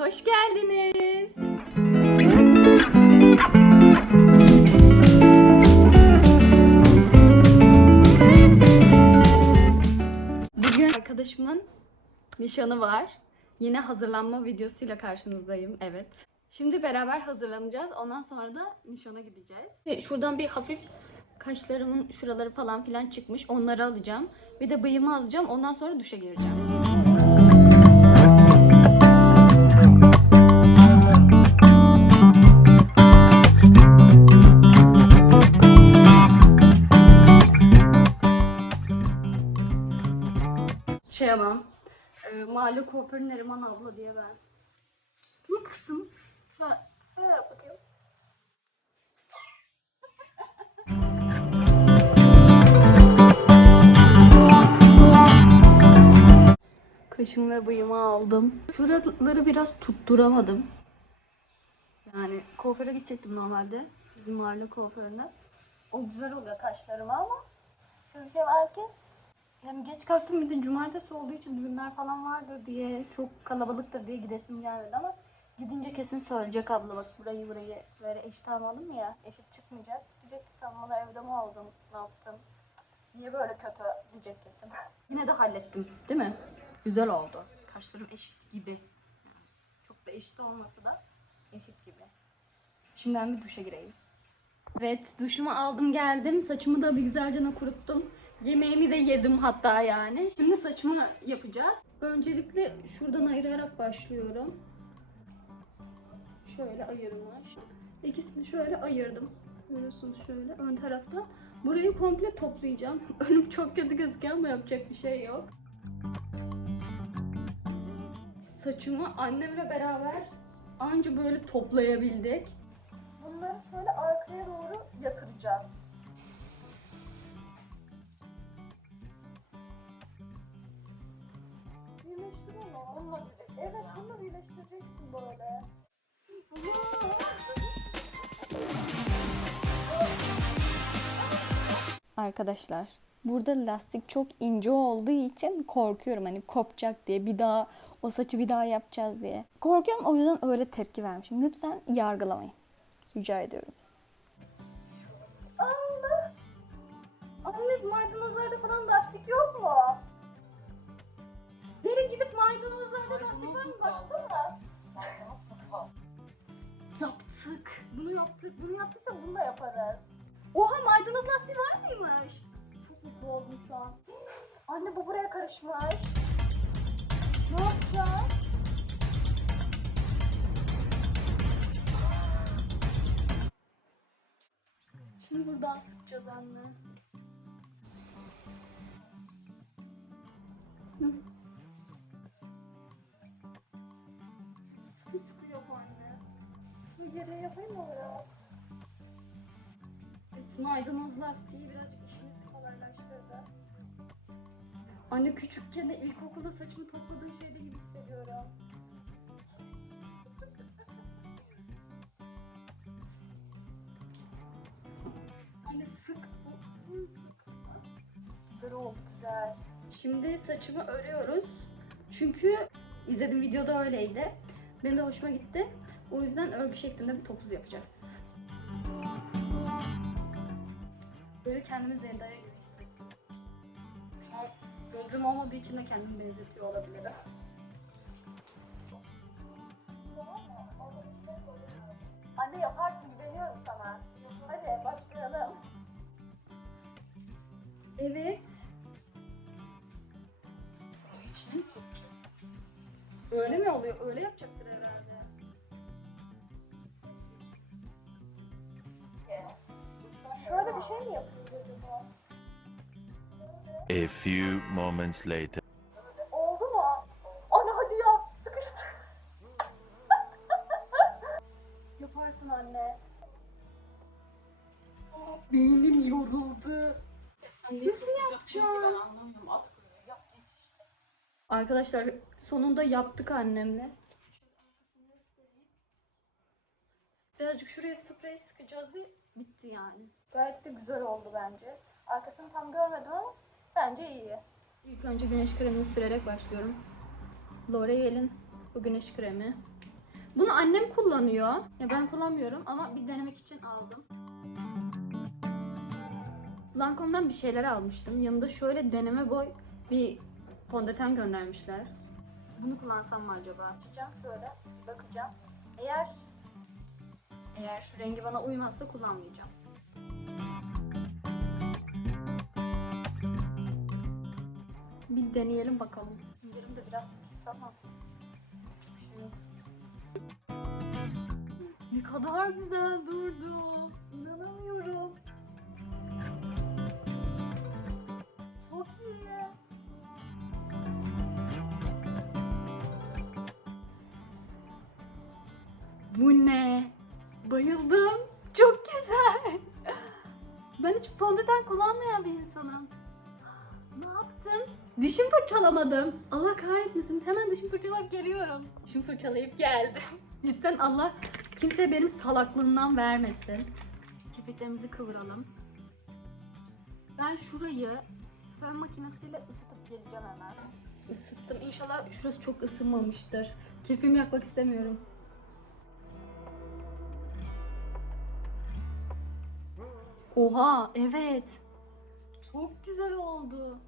Hoş geldiniz. Bugün arkadaşımın nişanı var. Yine hazırlanma videosuyla karşınızdayım. Evet. Şimdi beraber hazırlanacağız. Ondan sonra da nişana gideceğiz. Şuradan bir hafif kaşlarımın şuraları falan filan çıkmış. Onları alacağım. Bir de bıyığımı alacağım. Ondan sonra duşa gireceğim. Şey ama e, mahalle kuaförü Neriman abla diye ben. Kızım. Şöyle, şöyle yap bakayım. Kaşım ve bıyığımı aldım. Şuraları biraz tutturamadım. Yani kuaföre gidecektim normalde. Bizim mahalle kuaförüne. O güzel oluyor kaşlarıma ama şöyle şey var ki hem geç kalktım bir de cumartesi olduğu için düğünler falan vardır diye çok kalabalıktır diye gidesim gelmedi ama gidince kesin söyleyecek abla bak burayı burayı böyle eşit almadım ya eşit çıkmayacak. Diyecek ki sen bunu evde mi aldın ne yaptın niye böyle kötü diyecek kesin. Yine de hallettim değil mi? Güzel oldu. Kaşlarım eşit gibi. Yani çok da eşit olmasa da eşit gibi. Şimdi ben bir duşa gireyim. Evet duşumu aldım geldim. Saçımı da bir güzelce kuruttum. Yemeğimi de yedim hatta yani. Şimdi saçımı yapacağız. Öncelikle şuradan ayırarak başlıyorum. Şöyle ayırmış. İkisini şöyle ayırdım. Görüyorsunuz şöyle ön tarafta. Burayı komple toplayacağım. Önüm çok kötü gözüküyor ama yapacak bir şey yok. Saçımı annemle beraber anca böyle toplayabildik. Bunları şöyle arkaya doğru yatıracağız. Birleştir onu. Onunla birleştir. Evet, bununla birleştireceksin böyle. Arkadaşlar burada lastik çok ince olduğu için korkuyorum hani kopacak diye bir daha o saçı bir daha yapacağız diye. Korkuyorum o yüzden öyle tepki vermişim. Lütfen yargılamayın. Rica ediyorum. Allah! Anne maydanozlarda falan lastik yok mu? Gelin gidip maydanozlarda lastik var mı baksana. Yaptık. Bunu yaptık. Bunu yaptıysa bunu da yaparız. Oha maydanoz lastiği var mıymış? Çok mutlu oldum şu an. Anne bu buraya karışmış. Ne yapacağız? Şimdi buradan sıkacağız anne. Sıkı sıkı yap anne. Şu yere yapayım mı biraz? Evet, maydanoz lastiği birazcık işimizi kolaylaştırdı. Anne küçükken de ilkokulda saçımı topladığın şeyde gibi hissediyorum. Güzel. Şimdi saçımı örüyoruz. Çünkü izlediğim videoda öyleydi. Benim de hoşuma gitti. O yüzden örgü şeklinde bir topuz yapacağız. Böyle kendimi Zendaya gibi hissettim. Şu an gözlüğüm olmadığı için de kendimi benzetiyor olabilirim. Anne yaparsın güveniyorum sana. Hadi başlayalım. Evet. İçine? Öyle mi oluyor? Öyle yapacaktır herhalde. Şöyle bir şey mi yapıyor acaba? A few moments later. Arkadaşlar sonunda yaptık annemle. Birazcık şuraya sprey sıkacağız ve bitti yani. Gayet de güzel oldu bence. Arkasını tam görmedim ama bence iyi. İlk önce güneş kremini sürerek başlıyorum. L'Oreal'in bu güneş kremi. Bunu annem kullanıyor. Ya ben kullanmıyorum ama bir denemek için aldım. Lancome'dan bir şeyler almıştım. Yanında şöyle deneme boy bir fondöten göndermişler. Bunu kullansam mı acaba? Açacağım şöyle, bakacağım. Eğer eğer rengi bana uymazsa kullanmayacağım. Bir deneyelim bakalım. Yerim de biraz pis ama. Şey. Ne kadar güzel durdu. İnanamıyorum. Çok iyi. Bu ne? Bayıldım. Çok güzel. Ben hiç fondöten kullanmayan bir insanım. Ne yaptım? Dişim fırçalamadım. Allah kahretmesin. Hemen dişimi fırçalayıp geliyorum. Dişimi fırçalayıp geldim. Cidden Allah kimseye benim salaklığımdan vermesin. Kirpiklerimizi kıvıralım. Ben şurayı fön makinesiyle ısıtıp geleceğim hemen. Isıttım. İnşallah şurası çok ısınmamıştır. Kirpiğimi yakmak istemiyorum. Oha evet. Çok güzel oldu.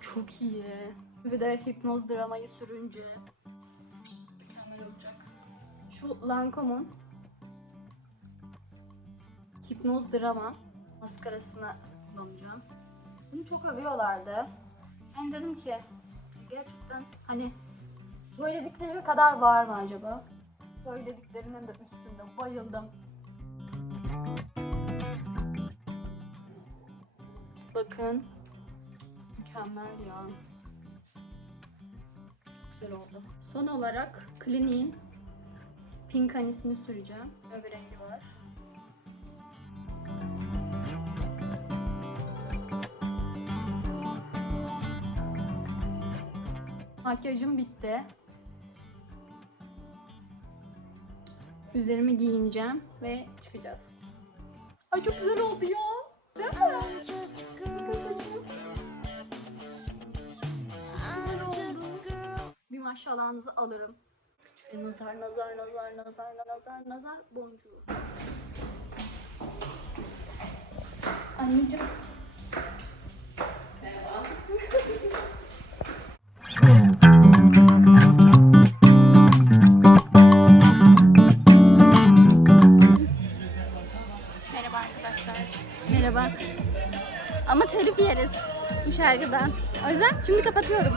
Çok iyi. Bir de hipnoz dramayı sürünce mükemmel olacak. Şu Lancome'un hipnoz drama maskarasını kullanacağım. Bunu çok övüyorlardı. Ben dedim ki gerçekten hani söyledikleri kadar var mı acaba? Söylediklerinin de üstünde bayıldım. Bakın. Mükemmel ya. Çok güzel oldu. Son olarak Clinique'in Pink Anis'ini süreceğim. Bir rengi var. Makyajım bitti. Üzerimi giyineceğim ve çıkacağız. Ay çok güzel oldu ya. Değil mi? Bir maşallahınızı alırım. Şuraya nazar nazar nazar nazar nazar nazar boncuğu. Anneciğim. O yüzden şimdi kapatıyorum.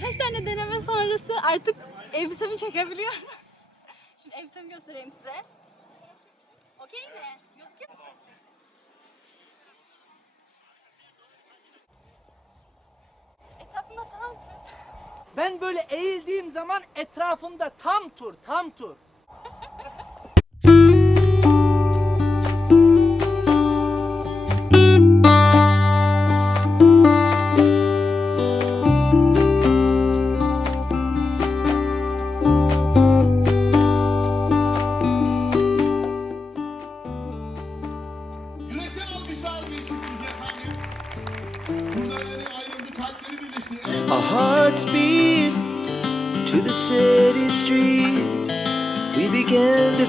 Kaç tane deneme sonrası artık elbisemi çekebiliyorum. Şimdi elbisemi göstereyim size. Okey mi? Gözüküyor mu? Etrafımda tam tır. Ben böyle eğildiğim zaman etrafımda tam tur, tam tur.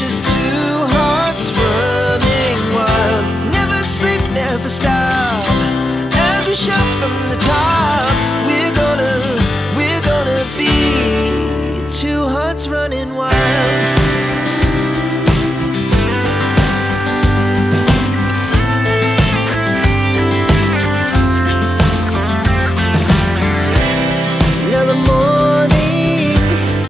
Just two hearts running wild. Never sleep, never stop. Every shot from the